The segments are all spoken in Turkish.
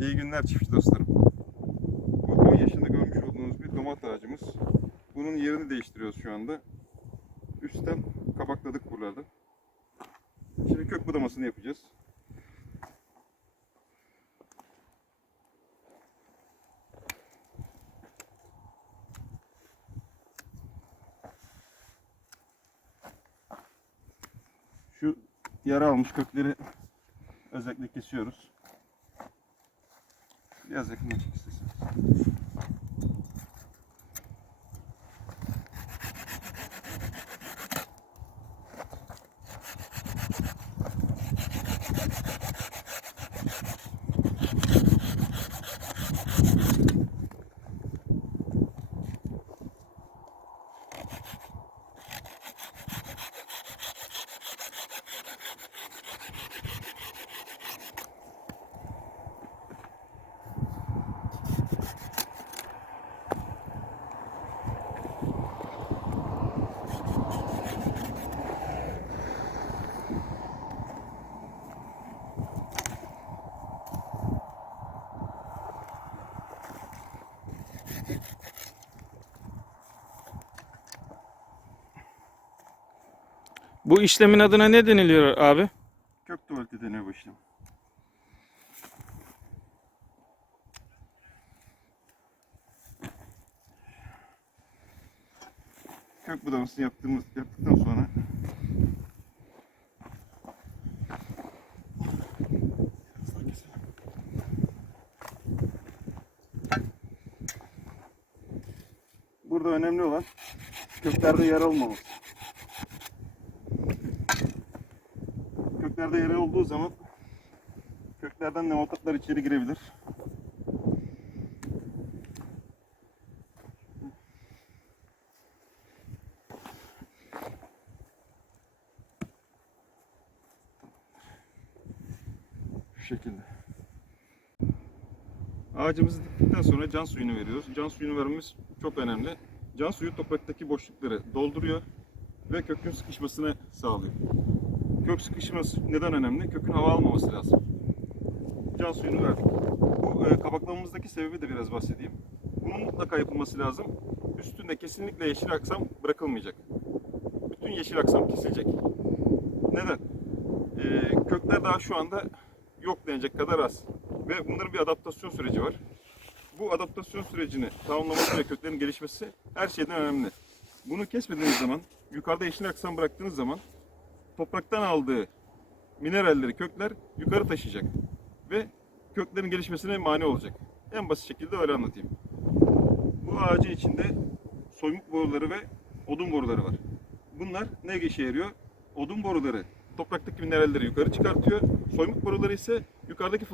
İyi günler çiftçi dostlarım. Bu 10 yaşında görmüş olduğunuz bir domat ağacımız. Bunun yerini değiştiriyoruz şu anda. Üstten kabakladık buralarda. Şimdi kök budamasını yapacağız. Şu yara almış kökleri özellikle kesiyoruz. Biraz yakından Bu işlemin adına ne deniliyor abi? Kök tuvaleti deniyor bu işlem. Kök budamasını yaptığımız, yaptıktan sonra Burada önemli olan köklerde yara olmaması. Köklerde yara olduğu zaman köklerden nematotlar içeri girebilir. Şu şekilde. Ağacımızı diktikten sonra can suyunu veriyoruz. Can suyunu vermemiz çok önemli. Can suyu topraktaki boşlukları dolduruyor ve kökün sıkışmasını sağlıyor. Kök sıkışması neden önemli? Kökün hava almaması lazım. Can suyunu verdik. Bu e, kabaklamamızdaki sebebi de biraz bahsedeyim. Bunun mutlaka yapılması lazım. Üstünde kesinlikle yeşil aksam bırakılmayacak. Bütün yeşil aksam kesilecek. Neden? E, kökler daha şu anda yok denecek kadar az. Ve bunların bir adaptasyon süreci var. Bu adaptasyon sürecini tamamlaması ve köklerin gelişmesi her şeyden önemli. Bunu kesmediğiniz zaman, yukarıda yeşil aksam bıraktığınız zaman topraktan aldığı mineralleri kökler yukarı taşıyacak ve köklerin gelişmesine mani olacak. En basit şekilde öyle anlatayım. Bu ağacın içinde soymuk boruları ve odun boruları var. Bunlar ne işe yarıyor? Odun boruları topraktaki mineralleri yukarı çıkartıyor. Soymuk boruları ise yukarıdaki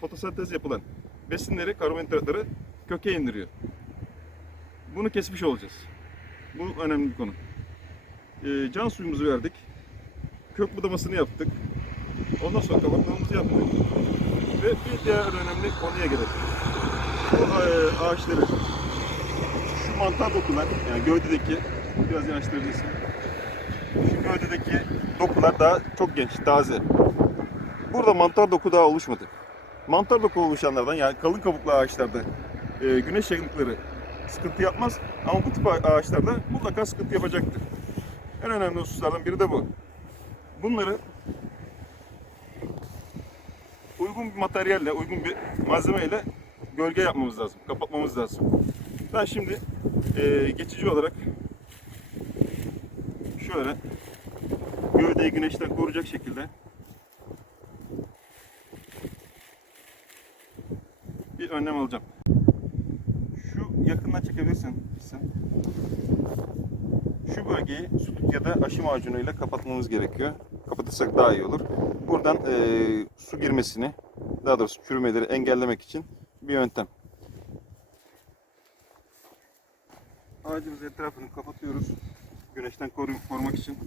fotosentez yapılan besinleri, karbonhidratları köke indiriyor. Bunu kesmiş olacağız. Bu önemli bir konu. Ee, can suyumuzu verdik kök budamasını yaptık. Ondan sonra kabaklarımızı yaptık. Ve bir diğer önemli konuya gelelim. Bu e, ağaçları şu mantar dokular, yani gövdedeki biraz yanaştırabilirsin. Şu gövdedeki dokular daha çok genç, taze. Burada mantar doku daha oluşmadı. Mantar doku oluşanlardan yani kalın kabuklu ağaçlarda e, güneş yanıkları sıkıntı yapmaz ama bu tip ağaçlarda mutlaka sıkıntı yapacaktır. En önemli hususlardan biri de bu bunları uygun bir materyalle, uygun bir malzemeyle gölge yapmamız lazım, kapatmamız lazım. Ben şimdi e, geçici olarak şöyle gövdeyi güneşten koruyacak şekilde bir önlem alacağım. Şu yakından çekebilirsin. Sen. Şu bölgeyi sütük ya da aşı macunuyla kapatmamız gerekiyor. Kapatırsak daha iyi olur. Buradan e, su girmesini, daha doğrusu çürümeleri engellemek için bir yöntem. Ağacımızın etrafını kapatıyoruz. Güneşten koru- korumak için.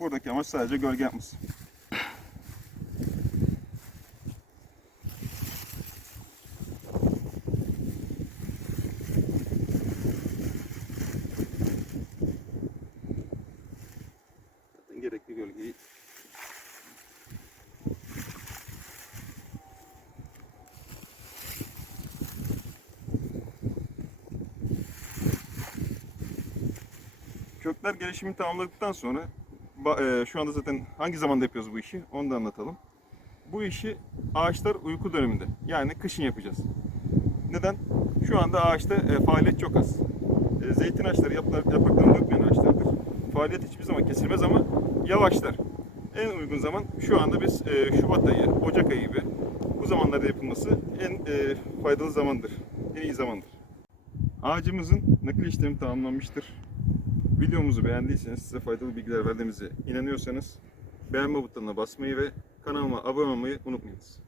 Buradaki amaç sadece gölge yapması. Kökler gelişimini tamamladıktan sonra e, şu anda zaten hangi zamanda yapıyoruz bu işi onu da anlatalım. Bu işi ağaçlar uyku döneminde yani kışın yapacağız. Neden? Şu anda ağaçta e, faaliyet çok az. E, zeytin ağaçları yaprak, yapraklarını dökmeyen ağaçlardır. Faaliyet hiçbir zaman kesilmez ama yavaşlar. En uygun zaman şu anda biz Şubat ayı, Ocak ayı gibi bu zamanlarda yapılması en faydalı zamandır. En iyi zamandır. Ağacımızın nakil işlemi tamamlanmıştır. Videomuzu beğendiyseniz, size faydalı bilgiler verdiğimize inanıyorsanız beğenme butonuna basmayı ve kanalıma abone olmayı unutmayınız.